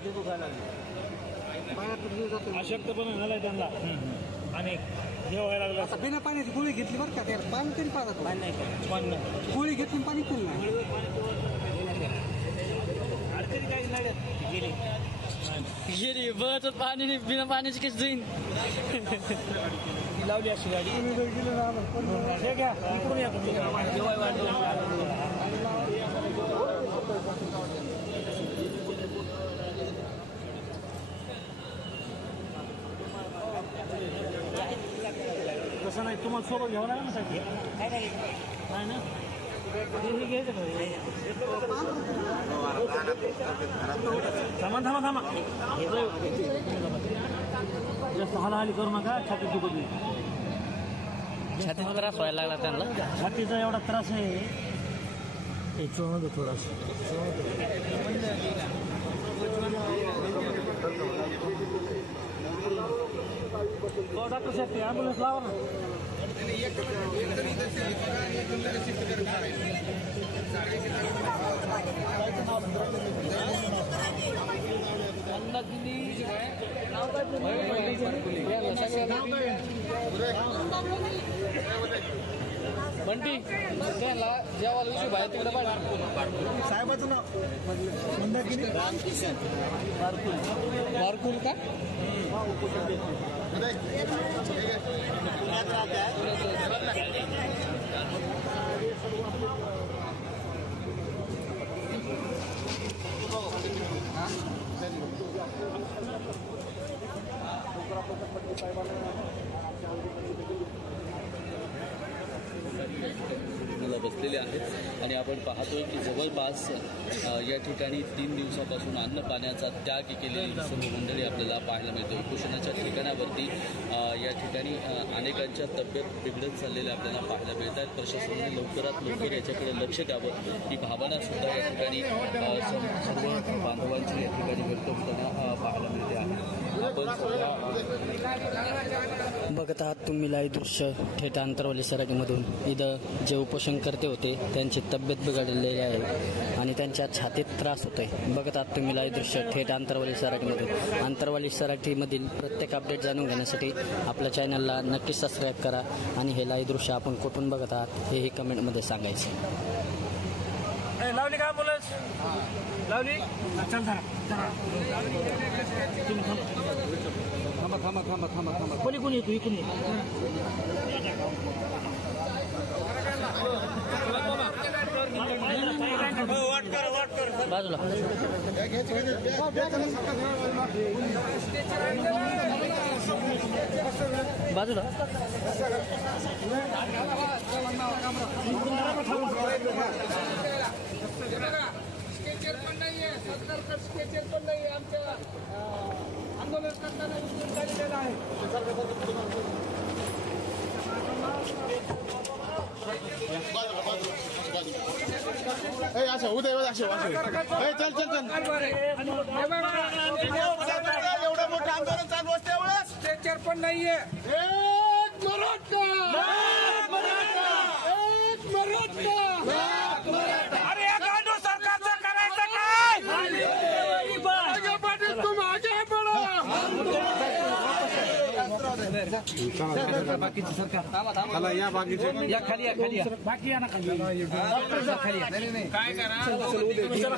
छाती दुखायला लागली, अशक्तपणा झालाय त्यांना आणि हे व्हायला लागलं. आता बिना पाण्याची गोळी घेतली बरं का, त्याला पाणी तरी पाहत पाणी नाही करत. गोळी घेतली पाणी पिलं नाही. अडचणी काही लढ्यात गेली गेली बस पाणी बिना पाण्याची कशी जाईन. लावली अशी गाडी हे घ्या इकडून या तुम्ही. जेव्हा वाढलं तसं नाही, तुम्हाला सोबत घ्यावं लागेल ना साठी. नाही ना हे घ्यायचं का? थांबा थांबा थांबा, जास्त हालाहाली करू नका, छातीत दुखत नाही. छातीचा त्रास व्हायला लागला त्यांना. छातीचा एवढा त्रास आहे हे चोळणं थोडासा. डॉक्टर साहेब ते ॲम्ब्युलन्स लावा ना. बंटी त्यांना जेव्हा दिवशी बाहेर तिकडे साहेबाचं नाव बारकुल का बसलेले आहेत आणि आपण पाहतोय की जवळपास या ठिकाणी 3 दिवसापासून अन्न पाण्याचा त्याग केलेली सर्व मंडळी आपल्याला पाहायला मिळते. उपोषणाच्या ठिकाणावरती या ठिकाणी अनेकांच्या तब्येत बिघडत चाललेल्या आपल्याला पाहायला मिळत आहेत. प्रशासनाने लवकरात लवकर याच्याकडे लक्ष द्यावं ही भावना सुद्धा या ठिकाणी सर्व बांधवांची या ठिकाणी व्यक्त होताना पाहायला मिळते आहे. बघत आहात तुम्ही लाईव्ह दृश्य थेट आंतरवाली सराटीमधून. इथं जे उपोषणकर्ते होते त्यांची तब्येत बिघडलेली आहे आणि त्यांच्या छातीत त्रास होतोय. बघत आहात तुम्ही लाईव्ह दृश्य थेट आंतरवाली सराटीमधून. आंतरवाली सराटीमधील प्रत्येक अपडेट जाणून घेण्यासाठी आपल्या चॅनलला नक्की सबस्क्राईब करा आणि हे लाईव्ह दृश्य आपण कुठून बघत आहात हेही कमेंटमध्ये सांगायचं. लावली का ॲम्ब्युलन्स? लावली चल जरा थांबा थांबा थांबा थांबा थांबा. कोणी कोणी येतो इकडून ये. बाजूला बाजूला स्केचर पण नाहीये, सरकारकडे स्केचर पण नाहीये. आमच्या आंदोलन करताना उचलून काढलेलं आहे. अच्छा उदय चल चल चल एवढं मोठं आंदोलन चालू असते एवढंच स्केचर पण नाहीये. एक मराठा एक मराठा अरे या गांडूळ सरकारचं करायचं काय? तुम आगे बढ़ो. बाकीची सरकार या बाकीचे या खाली या खाली या बाकी या ना खाली. काय करा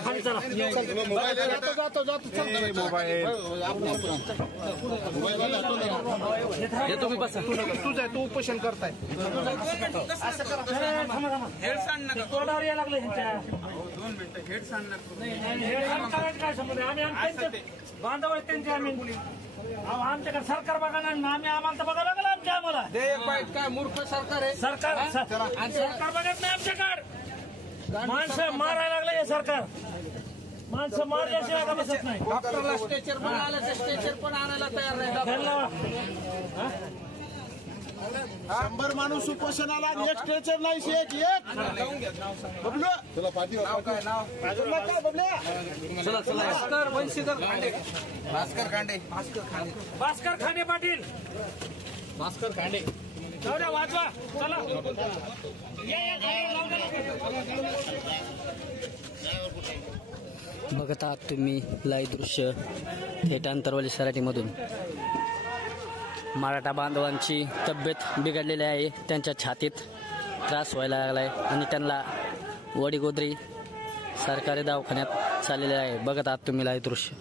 खाली चला. जातो मोबाईल हे तुम्ही बसा. तुझं तू उपोषण करताय. हेड सांड नका. तोंडावर यायला लागलं ह्यांच्या. 2 मिनिटं हेड सांड नका. हे करायचं काय संबंध? आम्ही बांधव त्यांचे आम्ही आमच्याकडे सरकार बघा ना, आम्ही आम्हाला तर बघायला लागलं आमच्या आम्हाला. काय मूर्ख सरकार आहे. सरकार बघत नाही आमच्याकडे. माणसं मारायला लागलं हे सरकार. माणसं मारल्याशिवाय का बसत नाही. डॉक्टरला स्ट्रेचर पण आलं तर स्ट्रेचर पण आणायला तयार नाही. डॉक्टर 100 माणूस उपोषणाला आणि एक स्ट्रेचर नाही. एक बबलू तुला पाठी काय नाव चला चला. भास्कर वंशीधर खांडे. भास्कर खांडे पाटील. भास्कर खांडे जाऊ द्या वाजवा चला. बघत आहात तुम्ही लाईव्ह दृश्य थेट अंतरवाली सराटीमधून. मराठा बांधवांची तब्येत बिघडलेली आहे, त्यांच्या छातीत त्रास व्हायला लागला आहे आणि त्यांना वडीगोद्री सरकारी दवाखान्यात चाललेले आहे. बघत आहात तुम्ही लाईव्ह दृश्य.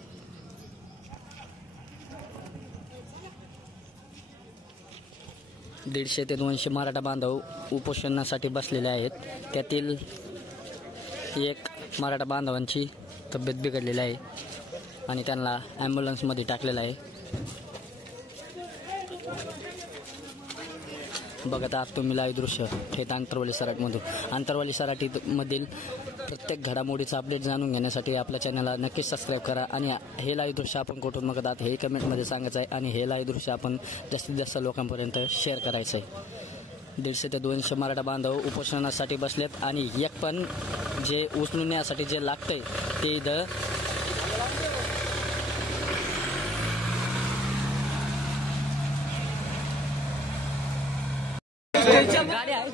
दीडशे ते 200 मराठा बांधव उपोषणासाठी बसलेले आहेत. त्यातील एक मराठा बांधवांची तब्येत बिघडलेली आहे आणि त्यांना ॲम्ब्युलन्समध्ये टाकलेलं आहे. बघत आहात तुम्ही लाईव्ह दृश्य थेट आंतरवाली सराटीमधून. आंतरवाली सराटीमधील प्रत्येक घडामोडीचा अपडेट जाणून घेण्यासाठी आपल्या चॅनलला नक्कीच सबस्क्राईब करा आणि हे लाईव्ह दृश्य आपण कुठून बघत आहात हे कमेंटमध्ये सांगायचं आहे आणि हे लाईव्ह दृश्य आपण जास्तीत जास्त लोकांपर्यंत शेअर करायचं आहे. 150 ते 200 मराठा बांधव उपोषणासाठी बसलेत आणि एक पण जे उचलून येण्यासाठी जे लागतंय ते इथं गाडी आहे.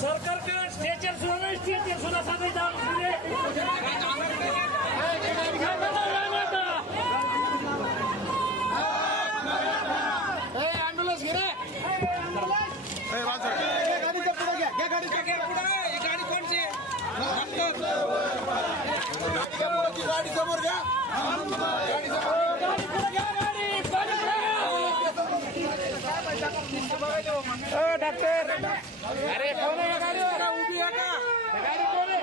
सरकारकडे स्ट्रेचर सुद्धा नाही, स्ट्रेचर सुद्धा ॲम्ब्युलन्स घे रे. गाडी कोणची गाडी समोर घ्या. डॉक्टर अरे कोण आहे गाडीवर उभी आहे का गाडी कोण आहे?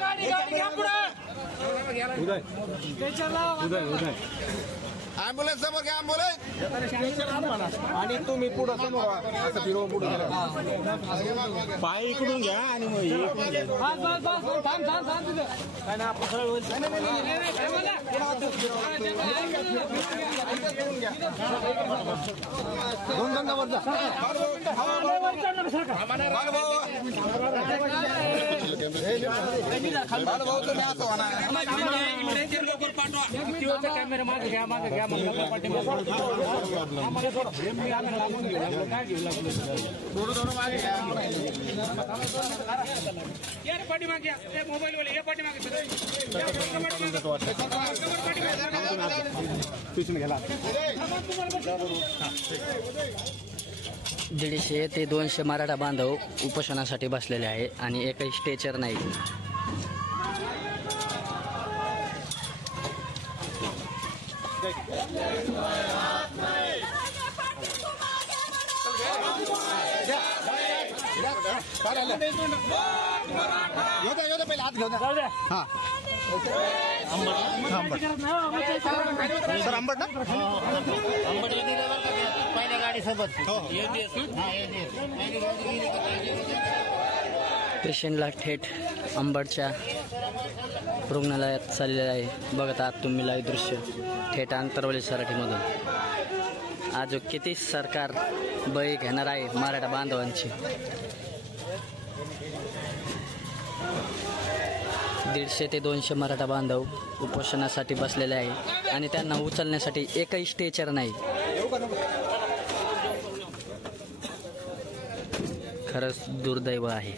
गाडी घ्या पुढे. ॲम्ब्युलन्स समोर घ्या. ॲम्ब्युलन्स आणि तुम्ही पुढं समोर असं फिरवा. पुढे पाय इकडून घ्या आणि मग इकडून घ्या. दोन दंडावर जा. कॅमेरा मागे घ्या, मागे घ्या. मोबाईल पाठीमागे 150 ते 200 मराठा बांधव उपोषणासाठी बसलेले आहे आणि एकही स्ट्रेचर नाही. पहिले हात घेऊन हा सर आंबट ना पहिल्या गाडीसोबत. पेशंटला थेट अंबडच्या रुग्णालयात चाललेलं आहे. बघत आहात तुम्ही लाईव्ह दृश्य थेट आंतरवाली सराटीमधून. आज किती सरकार बळी घेणार आहे मराठा बांधवांची. 150 ते 200 मराठा बांधव उपोषणासाठी बसलेले आहे आणि त्यांना उचलण्यासाठी एकही स्ट्रेचर नाही. खरंच दुर्दैव आहे.